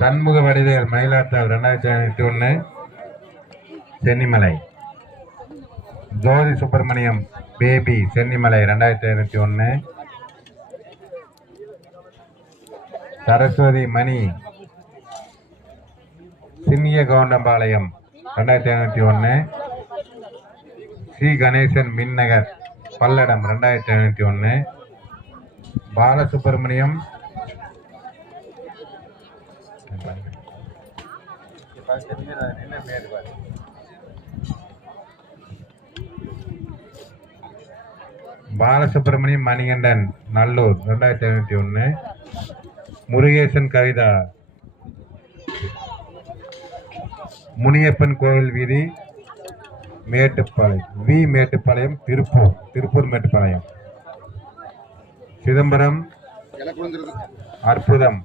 சண்முக வடிவேல் மயிலாட்டாள் ரெண்டாயிரத்தி ஐநூத்தி ஒன்று சென்னிமலை. ஜோதி சுப்பிரமணியம் பேபி சென்னிமலை ரெண்டாயிரத்தி ஐநூத்தி ஒன்று. சரஸ்வதி மணி சின்னிய கவுண்டம்பாளையம் ரெண்டாயிரத்தி ஐநூத்தி ஒன்று. சி கணேசன் மின்னகர் பல்லடம் ரெண்டாயிரத்தி ஐநூத்தி ஒன்று. பாலசுப்ரமணியம் பாலசுப்ரமணியம் மணிகண்டன் நல்லூர் ரெண்டாயிரத்தி ஐநூத்தி ஒன்று முருகேசன் கவிதா. முனியப்பன் கோவில் வீதி மேட்டுப்பாளையம். வி மேட்டுப்பாளையம் திருப்பூர். திருப்பூர் மேட்டுப்பாளையம். சிதம்பரம் அற்புதம்.